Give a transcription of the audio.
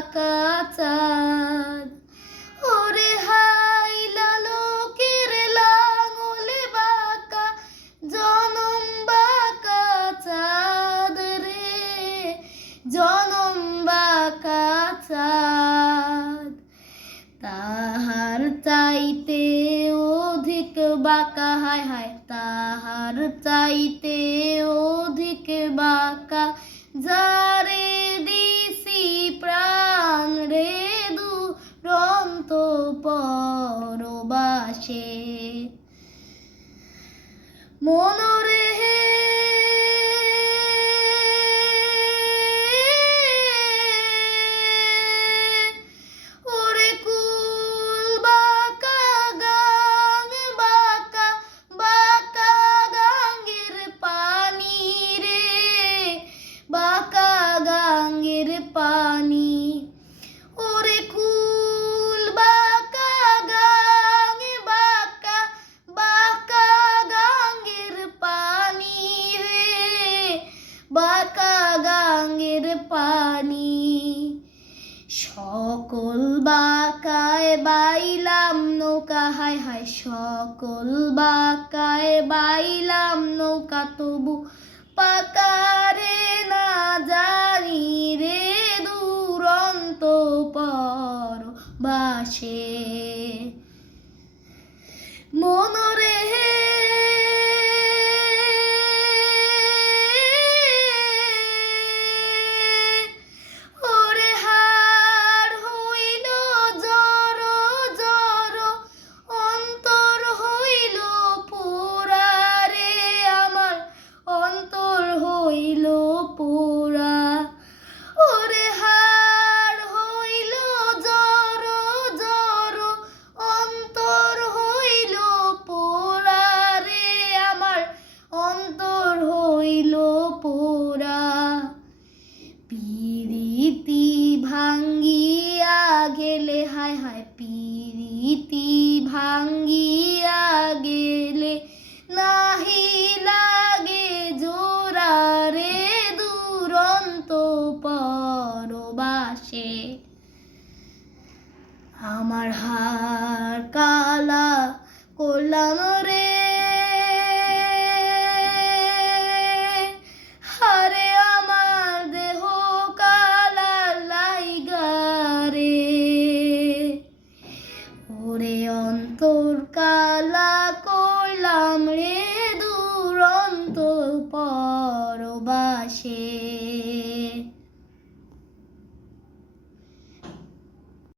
ঢাকা ওরে হাই লালকের লাঙলে বাকা, জনম বাঁকা চাঁদ রে, জনম বাঁকা চাঁদ। তাহার চাইতে অধিক বাঁকা, হায় হায়, তাহার চাইতে অধিক বাকা যায় আসে। মনো সকল বাকায় বাইলাম নৌকা, হায় হায়, সকল বাকায় বাইলাম নৌকা, তবু পাকারে না জানি রে দুরন্ত পর বাসে। মো heart.